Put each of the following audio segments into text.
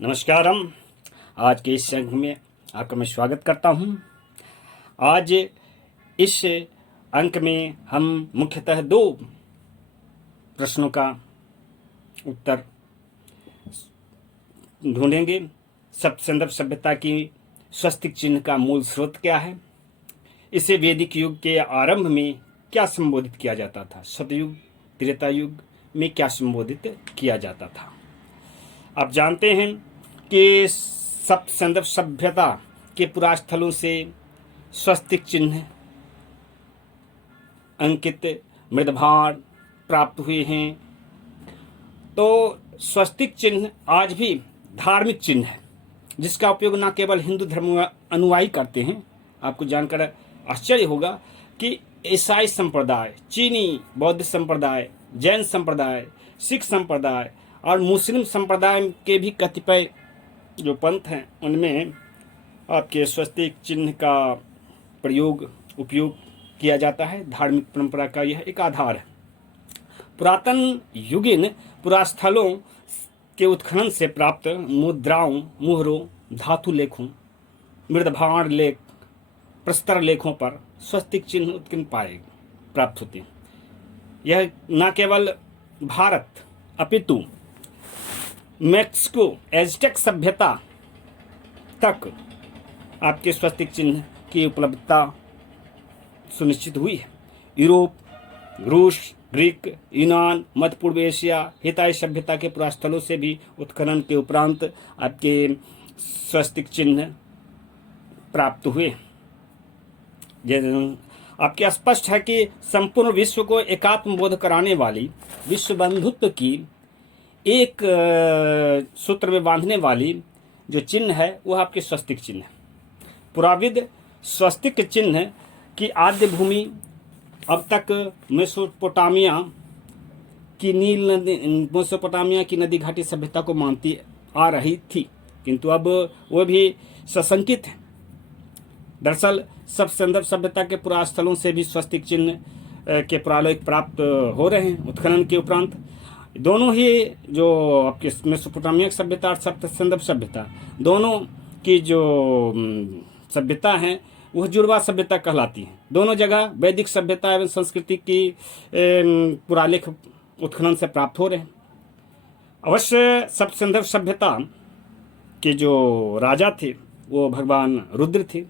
नमस्कारम। आज के इस अंक में आपका मैं स्वागत करता हूं। आज इस अंक में हम मुख्यतः दो प्रश्नों का उत्तर ढूंढेंगे। संदर्भ सभ्यता की स्वस्तिक चिन्ह का मूल स्रोत क्या है, इसे वैदिक युग के आरंभ में क्या संबोधित किया जाता था, सतयुग त्रेता युग में क्या संबोधित किया जाता था। आप जानते हैं कि संदर्भ सभ्यता के पुरास्थलों से स्वस्तिक चिन्ह अंकित मृदभांड प्राप्त हुए हैं। तो स्वस्तिक चिन्ह आज भी धार्मिक चिन्ह है, जिसका उपयोग न केवल हिंदू धर्म अनुयायी करते हैं। आपको जानकर आश्चर्य होगा कि ईसाई संप्रदाय, चीनी बौद्ध संप्रदाय, जैन संप्रदाय, सिख संप्रदाय और मुस्लिम संप्रदाय के भी कतिपय जो पंथ हैं, उनमें आपके स्वस्तिक चिन्ह का उपयोग किया जाता है। धार्मिक परंपरा का यह एक आधार है। पुरातन युगीन पुरास्थलों के उत्खनन से प्राप्त मुद्राओं, मुहरों, धातु लेखों, मृदभांड लेख, प्रस्तर लेखों पर स्वस्तिक चिन्ह उत्कीर्ण प्राप्त होते हैं। यह न केवल भारत अपितु मैक्सिको एज़टेक सभ्यता तक आपके स्वस्तिक चिन्ह की उपलब्धता सुनिश्चित हुई है। यूरोप, रूस, ग्रीक, यूनान, मध्य पूर्व एशिया, हिताई सभ्यता के पुरास्थलों से भी उत्खनन के उपरांत आपके स्वस्तिक चिन्ह प्राप्त हुए। आपके स्पष्ट है कि संपूर्ण विश्व को एकात्म बोध कराने वाली, विश्व बंधुत्व की एक सूत्र में बांधने वाली जो चिन्ह है वह आपके स्वस्तिक चिन्ह है। पुराविद स्वस्तिक चिन्ह की आद्य भूमि अब तक मेसोपोटामिया की नदी घाटी सभ्यता को मानती आ रही थी, किंतु अब वह भी सशंकित है। दरअसल सब संदर्भ सभ्यता के पुरास्थलों से भी स्वस्तिक चिन्ह के पुरालेख प्राप्त हो रहे हैं उत्खनन के उपरांत। दोनों ही जो आपके मेसोपोटामिया सभ्यता और सप्त संदर्भ सभ्यता, दोनों की जो सभ्यता है वह जुड़वा सभ्यता कहलाती है। दोनों जगह वैदिक सभ्यता एवं संस्कृति की पुरालेख उत्खनन से प्राप्त हो रहे हैं। अवश्य सब संदर्भ सभ्यता के जो राजा थे वो भगवान रुद्र थे,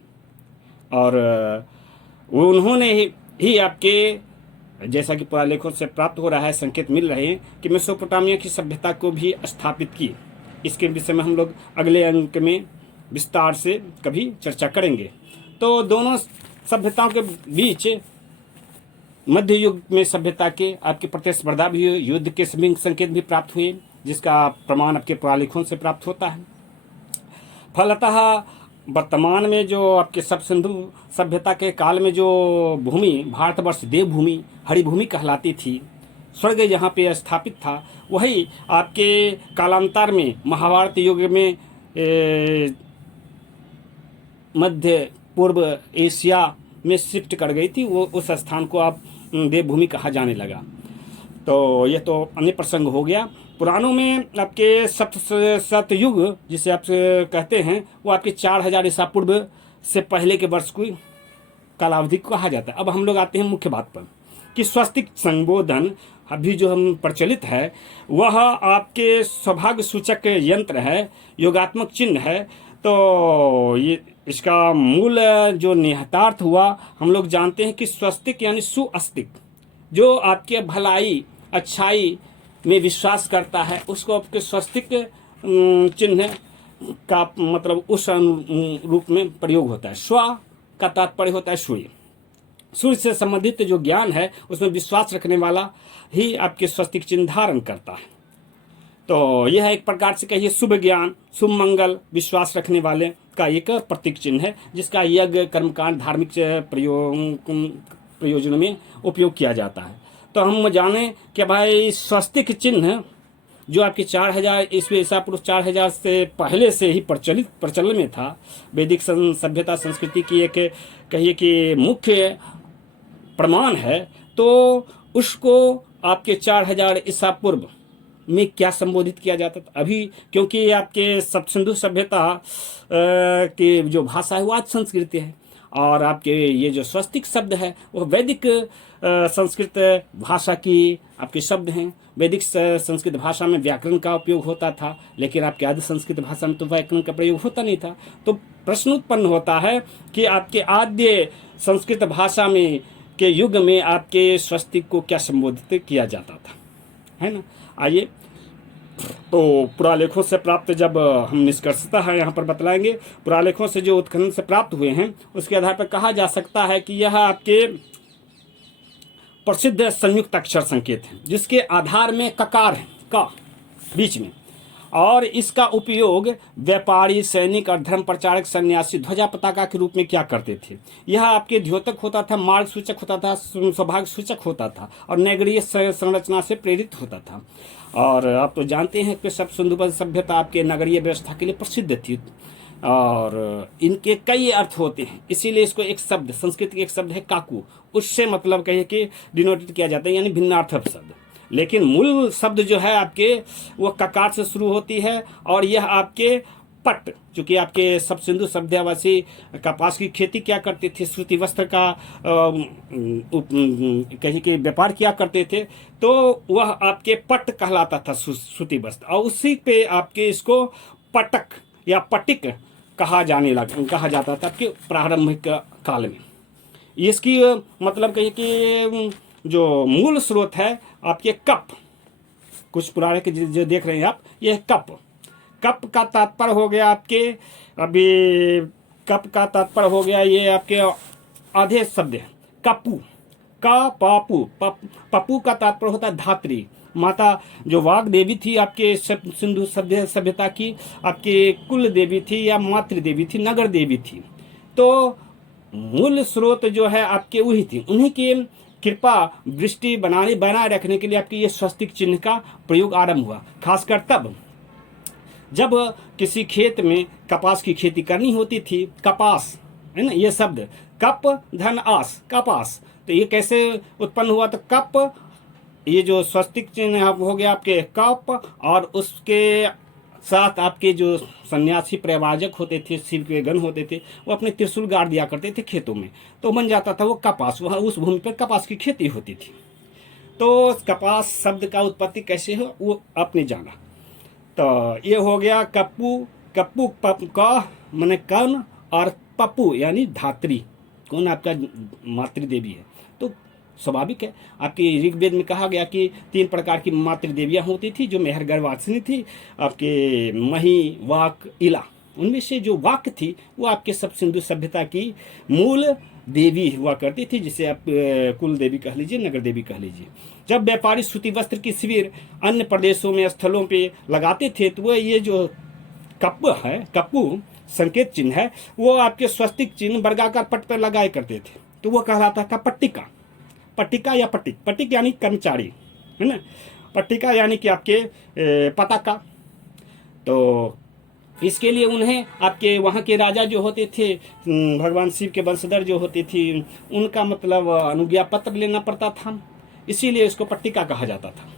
और वो उन्होंने ही आपके, जैसा कि पुरालेखों से प्राप्त हो रहा है, संकेत मिल रहे हैं कि मेसोपोटामिया की सभ्यता को भी स्थापित की। इसके विषय में हम लोग अगले अंक में विस्तार से कभी चर्चा करेंगे। तो दोनों सभ्यताओं के बीच मध्य युग में सभ्यता के आपकी प्रतिस्पर्धा भी हुई, युद्ध के संकेत भी प्राप्त हुए, जिसका प्रमाण आपके पुरालेखों से प्राप्त होता है। फलतः वर्तमान में जो आपके सब सिंधु सभ्यता के काल में जो भूमि भारतवर्ष देवभूमि, हरिभूमि कहलाती थी, स्वर्ग जहाँ पे स्थापित था, वही आपके कालांतर में महाभारत युग में मध्य पूर्व एशिया में शिफ्ट कर गई थी। वो उस स्थान को आप देवभूमि कहा जाने लगा। तो यह तो अन्य प्रसंग हो गया। पुराणों में आपके सतयुग जिसे आप कहते हैं, वो आपके 4000 ईसा पूर्व से पहले के वर्ष की कालावधि को कहा जाता है। अब हम लोग आते हैं मुख्य बात पर कि स्वस्तिक संबोधन अभी जो हम प्रचलित है वह आपके सौभाग्य सूचक यंत्र है, योगात्मक चिन्ह है। तो ये इसका मूल जो निहितार्थ हुआ, हम लोग जानते हैं कि स्वस्तिक यानी सुअस्तिक, जो आपके भलाई अच्छाई में विश्वास करता है उसको आपके स्वस्तिक चिन्ह का मतलब उस रूप में प्रयोग होता है। स्व का तात्पर्य होता है सूर्य। सूर्य से संबंधित जो ज्ञान है उसमें विश्वास रखने वाला ही आपके स्वस्तिक चिन्ह धारण करता है। तो यह एक प्रकार से कहिए शुभ ज्ञान, शुभ मंगल विश्वास रखने वाले का एक प्रतीक चिन्ह है, जिसका यज्ञ कर्मकांड धार्मिक प्रयोजनों में उपयोग किया जाता है। तो हम जाने कि भाई स्वस्तिक चिन्ह जो आपकी 4000 ईसा पूर्व 4000 से पहले से ही प्रचलन में था, वैदिक सभ्यता संस्कृति की एक कहिए कि मुख्य प्रमाण है, तो उसको आपके 4000 ईसा पूर्व में क्या संबोधित किया जाता था। अभी क्योंकि आपके सिंधु सभ्यता की जो भाषा है वो आज संस्कृत है, और आपके ये जो स्वस्तिक शब्द है वो वैदिक संस्कृत भाषा की आपके शब्द हैं। वैदिक संस्कृत भाषा में व्याकरण का उपयोग होता था, लेकिन आपके आदि संस्कृत भाषा में तो व्याकरण का प्रयोग होता नहीं था। तो प्रश्न उत्पन्न होता है कि आपके आद्य संस्कृत भाषा में के युग में आपके स्वस्तिक को क्या संबोधित किया जाता था, है ना। आइए, तो पुरालेखों से प्राप्त जब हम निष्कर्षता है यहाँ पर बतलाएंगे, पुरालेखों से जो उत्खनन से प्राप्त हुए हैं उसके आधार पर कहा जा सकता है कि यह आपके प्रसिद्ध संयुक्त अक्षर संकेत है, जिसके आधार में ककार है, का बीच में, और इसका उपयोग व्यापारी, सैनिक और धर्म प्रचारक, सन्यासी ध्वजा पताका के रूप में क्या करते थे। यह आपके द्योतक होता था, मार्ग सूचक होता था, सौभाग्य सूचक होता था, और नगरीय संरचना से प्रेरित होता था। और आप तो जानते हैं कि सब सिंधु सभ्यता आपके नगरीय व्यवस्था के लिए प्रसिद्ध थी, और इनके कई अर्थ होते हैं, इसीलिए इसको एक शब्द, संस्कृत के एक शब्द है काकू, उससे मतलब कहिए कि डिनोटेड किया जाता है, यानी भिन्नार्थक शब्द। लेकिन मूल शब्द जो है आपके वो ककार से शुरू होती है, और यह आपके पट, चूंकि आपके सब सिंधु सभ्यवासी कपास की खेती क्या करते थे, सूती वस्त्र का कहीं के व्यापार किया करते थे, तो वह आपके पट कहलाता था, सूती वस्त्र, और उसी पे आपके इसको पटक या पटिक कहा जाता था आपके प्रारंभिक काल में। इसकी मतलब कहिए कि जो मूल स्रोत है आपके कप, कुछ पुराने के जो देख रहे हैं आप, यह कप का तात्पर्य हो गया आपके, अभी कप का तात्पर्य हो गया ये आपके आधे शब्द है कपू, का पापू, पप्पू का तात्पर्य होता है धात्री, माता जो वाग देवी थी आपके सिंधु सभ्यता की, आपके कुल देवी थी या मातृ देवी थी, नगर देवी थी। तो मूल स्रोत जो है आपके वही थी, उन्हीं के कृपा दृष्टि बनाए रखने के लिए आपके ये स्वस्तिक चिन्ह का प्रयोग आरंभ हुआ, खासकर तब जब किसी खेत में कपास की खेती करनी होती थी। कपास है ना, ये शब्द कप धन आस, कपास, तो ये कैसे उत्पन्न हुआ, तो कप, ये जो स्वस्तिक चिन्ह हो गया आपके कप, और उसके साथ आपके जो सन्यासी प्रवाजक होते थे, शिव के गण होते थे, वो अपने त्रिशूल गाड़ दिया करते थे खेतों में, तो बन जाता था वो कपास, वहाँ उस भूमि पर कपास की खेती होती थी। तो कपास शब्द का उत्पत्ति कैसे हो वो आपने जाना। तो ये हो गया कप्पू, कप्पू का माने कर्ण, और पप्पू यानी धात्री, कौन आपका मातृदेवी है। तो स्वाभाविक है, आपके ऋग्वेद में कहा गया कि 3 प्रकार की मातृदेवियां होती थी, जो मेहर गर्भवासिनी थी, आपके मही, वाक, इला। उनमें से जो वाक थी वो आपके सब सिंधु सभ्यता की मूल देवी हुआ करती थी, जिसे आप कुल देवी कह लीजिए, नगर देवी कह लीजिए। जब व्यापारी सूती वस्त्र की शिविर अन्य प्रदेशों में, स्थलों पे लगाते थे, तो वह ये जो कप है, कप्पू संकेत चिन्ह है, वो आपके स्वस्तिक चिन्ह वर्गाकार पट पर लगाए करते थे, तो वो कहलाता था पट्टिका, पट्टिका या पट्टिक, पट्टिक यानी कर्मचारी, है ना, पट्टिका यानी कि आपके पताका। तो इसके लिए उन्हें आपके वहाँ के राजा जो होते थे, भगवान शिव के वंशधर जो होती थी, उनका मतलब अनुज्ञा पत्र लेना पड़ता था, इसीलिए इसको पट्टिका कहा जाता था।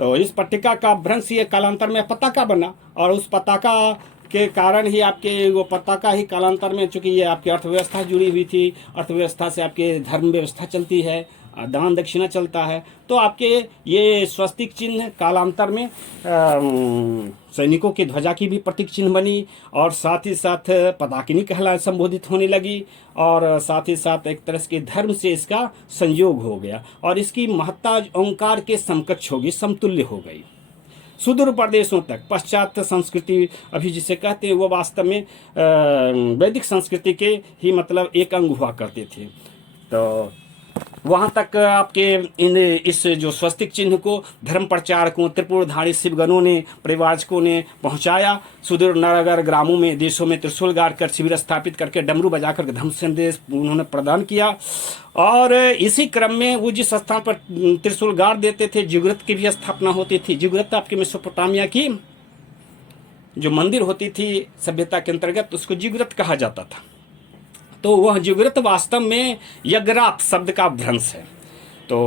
तो इस पट्टिका का भ्रंश ये कालांतर में पताका बना, और उस पताका के कारण ही आपके वो पताका ही कालांतर में, चूंकि ये आपकी अर्थव्यवस्था जुड़ी हुई थी, अर्थव्यवस्था से आपके धर्म व्यवस्था चलती है, दान दक्षिणा चलता है, तो आपके ये स्वस्तिक चिन्ह कालांतर में सैनिकों की ध्वजा की भी प्रतीक चिन्ह बनी, और साथ ही साथ पताकिनी कहला संबोधित होने लगी, और साथ ही साथ एक तरह के धर्म से इसका संयोग हो गया, और इसकी महत्ता ओंकार के समकक्ष होगी, समतुल्य हो गई। सुदूर प्रदेशों तक पाश्चात्य संस्कृति अभी जिसे कहते हैं, वो वास्तव में वैदिक संस्कृति के ही मतलब एक अंग हुआ करते थे। तो वहाँ तक आपके इस जो स्वस्तिक चिन्ह को धर्म प्रचारकों, त्रिपुरधारी शिवगणों ने, परिवारजकों ने पहुँचाया। सुदूर नगर ग्रामों में, देशों में त्रिशूल गाड़ कर, शिविर स्थापित करके, डमरू बजाकर धर्म संदेश उन्होंने प्रदान किया। और इसी क्रम में वो जिस स्थान पर त्रिशूल गाड़ देते थे, जिगुरत की भी स्थापना होती थी। जिगुरत आपके मेसोपोटामिया की जो मंदिर होती थी सभ्यता के अंतर्गत, उसको जिगुरत कहा जाता था। तो वह जिगुरत वास्तव में यज्ञरात शब्द का भ्रंश है। तो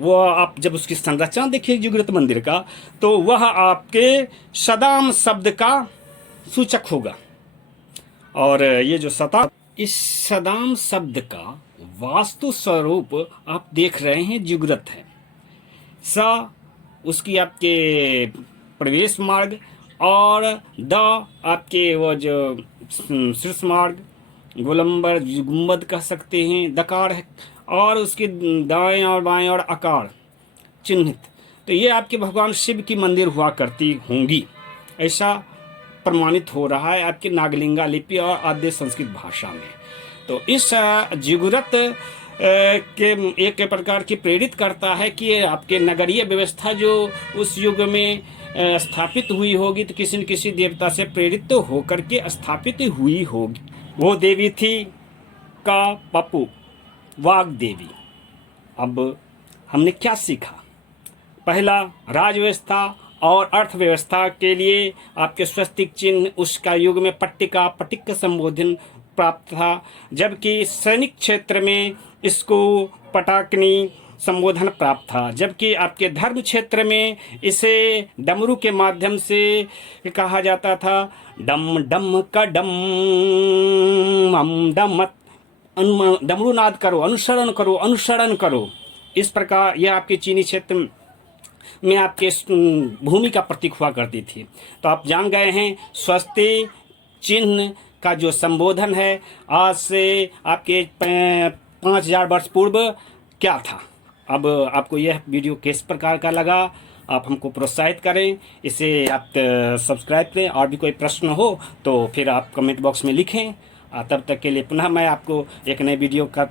वह आप जब उसकी संरचना देखिए युगरत मंदिर का, तो वह आपके सदाम शब्द का सूचक होगा। और ये जो इस सदाम शब्द का वास्तु स्वरूप आप देख रहे हैं युगरत है। सा उसकी आपके प्रवेश मार्ग, और द आपके वो जो शीर्ष मार्ग, गोलंबर गुंबद कह सकते हैं, दकार है, और उसके दाएं और बाएं और आकार चिन्हित। तो ये आपके भगवान शिव की मंदिर हुआ करती होंगी, ऐसा प्रमाणित हो रहा है आपके नागलिंगा लिपि और आद्य संस्कृत भाषा में। तो इस जिगुरत के एक प्रकार की प्रेरित करता है कि आपके नगरीय व्यवस्था जो उस युग में स्थापित हुई होगी, तो किसी न किसी देवता से प्रेरित तो होकर के स्थापित हुई होगी। वो देवी थी का पप्पू, वाग देवी। अब हमने क्या सीखा? पहला, राज व्यवस्था और अर्थव्यवस्था के लिए आपके स्वस्तिक चिन्ह उसका युग में पट्टिका पटिक संबोधन प्राप्त था, जबकि सैनिक क्षेत्र में इसको पटाकनी संबोधन प्राप्त था, जबकि आपके धर्म क्षेत्र में इसे डमरू के माध्यम से कहा जाता था। डम डम का डम हम डम, डमरू नाद करो, अनुसरण करो, अनुसरण करो। इस प्रकार यह आपके चीनी क्षेत्र में आपके भूमि का प्रतीक हुआ करती थी। तो आप जान गए हैं स्वस्ति चिन्ह का जो संबोधन है आज से आपके 5000 वर्ष पूर्व क्या था। अब आपको यह वीडियो किस प्रकार का लगा, आप हमको प्रोत्साहित करें, इसे आप सब्सक्राइब करें। और भी कोई प्रश्न हो तो फिर आप कमेंट बॉक्स में लिखें। तब तक के लिए पुनः मैं आपको एक नए वीडियो का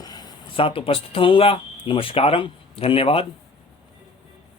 साथ उपस्थित होऊंगा। नमस्कारम, धन्यवाद।